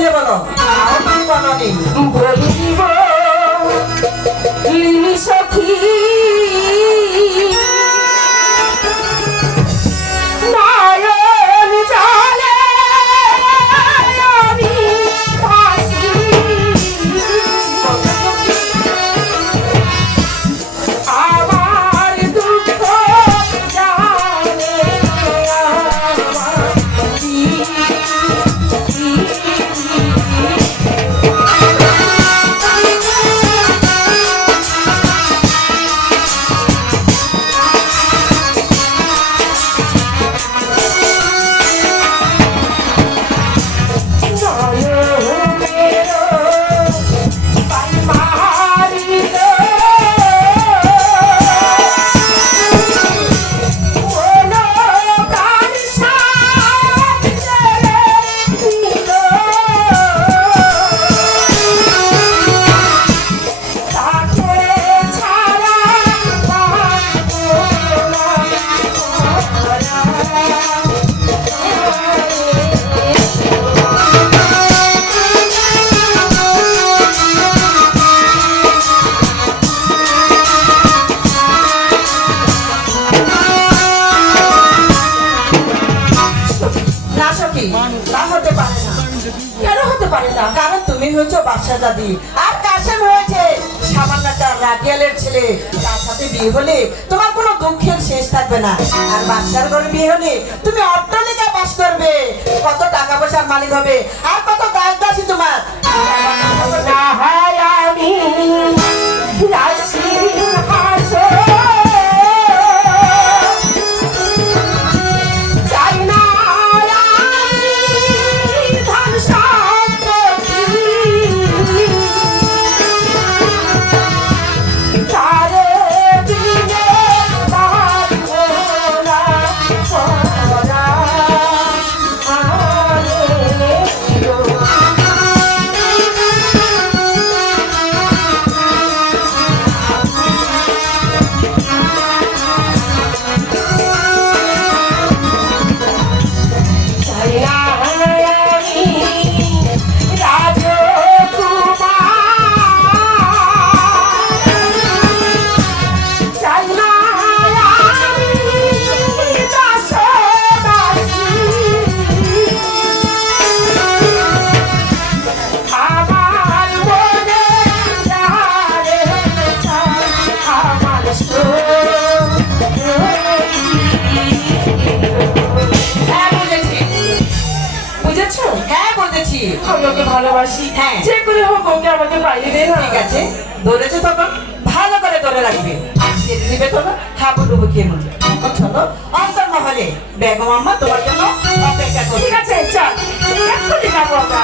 খুলে বলো বলনি বলিব লিলি সখী নয়ন জলে আমি ভাসি আমার দুঃখ জানে কারণ তুমি হয়েছো বাদশা দাদি আর কাশেম হয়েছে সামান্য একটা রাটিয়ালের ছেলে। তার সাথে বিয়ে হলে তোমার কোনো দুঃখের শেষ থাকবে না। আর বাদশার ঘরে বিয়ে হলে তুমি অট্টালিকায় বাস করবে, কত টাকা পয়সার মালিক হবে আর কত দাস দাসী তোমার। না হয় আমি রাশির হাসো চাই না ধন সম্পত্তি তারে দিনে পারবো না করা ভালোবাসি, হ্যাঁ যে করে হোক ওকে আমাকে পাইয়ে দে। ঠিক আছে, ধরেছো তখন ভালো করে ধরে রাখবে। যেতে দিবে তখন হাবু ডুবু খেয়ে মরবে। চলো অন্তর মহলে বেগম আম্মা তোমার জন্য অপেক্ষা করবে। ঠিক আছে, চল এক্ষুনি যাবো আমরা।